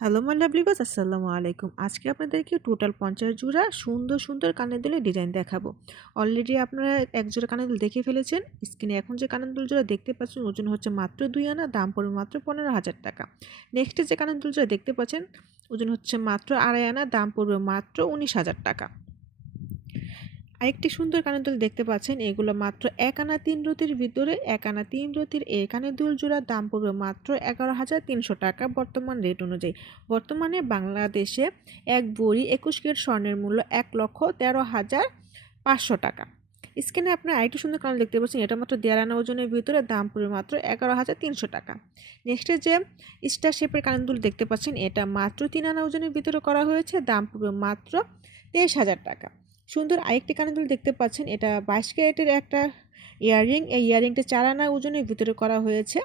Hello my lovely বাস আসসালামু আলাইকুম আজকে আপনাদেরকে টোটাল পঞ্চাশ জোড়া সুন্দর সুন্দর কানের দুলের ডিজাইন দেখাবো। অলরেডি আপনারা এক জোড়া কানের দুল দেখে ফেলেছেন। স্ক্রিনে এখন যে কানের দুল জোড়া দেখতে পাচ্ছেন, ওজন হচ্ছে মাত্র দুই আনা, দাম পড়বে মাত্র পনেরো হাজার টাকা। নেক্সটে যে কানের দুল জোড়া দেখতে পাচ্ছেন, ওজন হচ্ছে মাত্র আড়াই আনা, দাম পড়বে মাত্র উনিশ হাজার টাকা। আরেকটি সুন্দর কানের দুল দেখতে পাচ্ছেন, এগুলো মাত্র এক আনা তিন রতির ভিতরে, এক আনা তিন রতির এই কানের দুল জোড়ার দাম পড়বে মাত্র এগারো হাজার তিনশো টাকা বর্তমান রেট অনুযায়ী। বর্তমানে বাংলাদেশে এক বড়ি একুশ কেট স্বর্ণের মূল্য এক লক্ষ তেরো হাজার পাঁচশো টাকা। স্ক্রিনে আপনার আরেকটি সুন্দর কানের দেখতে পাচ্ছেন, এটা মাত্র দেড় আনা ওজনের ভিতরে, দাম পড়বে মাত্র এগারো হাজার তিনশো টাকা। নেক্সটে যে স্টার শেপের কানের দুল দেখতে পাচ্ছেন, এটা মাত্র তিন আনা ওজনের ভিতরে করা হয়েছে, দাম পড়বে মাত্র তেইশ হাজার টাকা। সুন্দর আরেকটি কানের দুল দেখতে পাচ্ছেন। এটা বাইশ ক্যারেটের একটা ইয়াররিং। এই ইয়াররিংটা চার আনা ওজনের ভিতরে করা হয়েছে।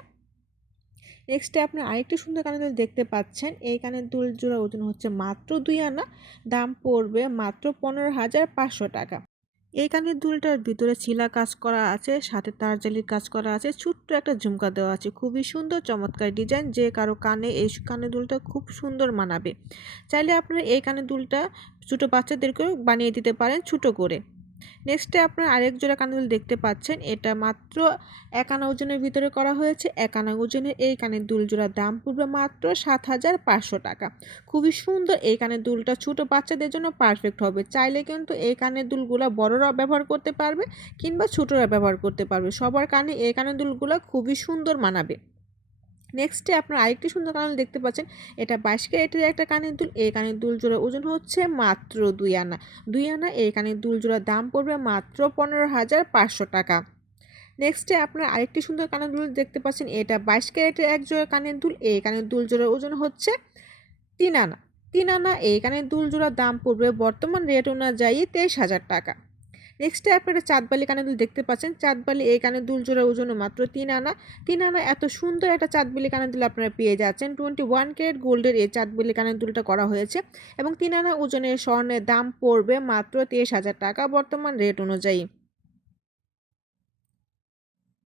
নেক্সটে আপনার আরেকটি সুন্দর কানের দুল দেখতে পাচ্ছেন। এই কানের দুল জোড়া ওজন হচ্ছে মাত্র দুই আনা। দাম পড়বে মাত্র পনেরো হাজার পাঁচশো টাকা। এই কানের দুলটার ভিতরে শিলা কাজ করা আছে, সাথে তারজালির কাজ করা আছে, ছোট্ট একটা ঝুমকা দেওয়া আছে। খুবই সুন্দর, চমৎকার ডিজাইন, যে কারও কানে এই কানের দুলটা খুব সুন্দর মানাবে। চাইলে আপনারা এই কানের দুলটা ছোটো বাচ্চাদেরকেও বানিয়ে দিতে পারেন, ছোটো করে। নেক্সটে আপনার আরেক জোড়া কানের দেখতে পাচ্ছেন। এটা মাত্র এক আনা ওজনের ভিতরে করা হয়েছে। এক আনা ওজনের এই কানের দুল জোড়ার দাম পড়বে মাত্র সাত হাজার পাঁচশো টাকা। খুবই সুন্দর এই কানের দুলটা ছোট বাচ্চাদের জন্য পারফেক্ট হবে। চাইলে কিন্তু এই কানের দুলগুলো বড়রা ব্যবহার করতে পারবে কিংবা ছোটরা ব্যবহার করতে পারবে। সবার কানে এই কানের দুলগুলো খুবই সুন্দর মানাবে। নেক্সটে আপনার আরেকটি সুন্দর কানের দেখতে পাচ্ছেন, এটা বাইশ ক্যারেটের একটা কানের দুল, এই কানের দুল জোড়ার ওজন হচ্ছে মাত্র দুই আনা। দুই আনা, এই কানের দুল জোড়ার দাম পড়বে মাত্র পনেরো হাজার পাঁচশো টাকা। নেক্সটে আপনার আরেকটি সুন্দর কানের দুল দেখতে পাচ্ছেন, এটা বাইশ ক্যারেটের এক জোড়া কানের দুল, এই কানের দুল জোড়ার ওজন হচ্ছে তিন আনা। তিন আনা, এই কানের দুল জোড়ার দাম পড়বে বর্তমান রেট অনুযায়ী তেইশ হাজার টাকা। নেক্সটে আপনারা চাঁদবালি কানে দুল দেখতে পাচ্ছেন। চাঁদবালি এই কানে দুল জোড়া ওজন মাত্র তিন আনা। তিন আনা এত সুন্দর একটা চাঁদবালি কানের দুল আপনারা পেয়ে যাচ্ছেন। টোয়েন্টি ওয়ান ক্যারেট গোল্ডের এই চাঁদবালি কানের দুলটা করা হয়েছে এবং তিন আনা ওজনের স্বর্ণের দাম পড়বে মাত্র তেইশ হাজার টাকা। বর্তমান রেট অনুযায়ী।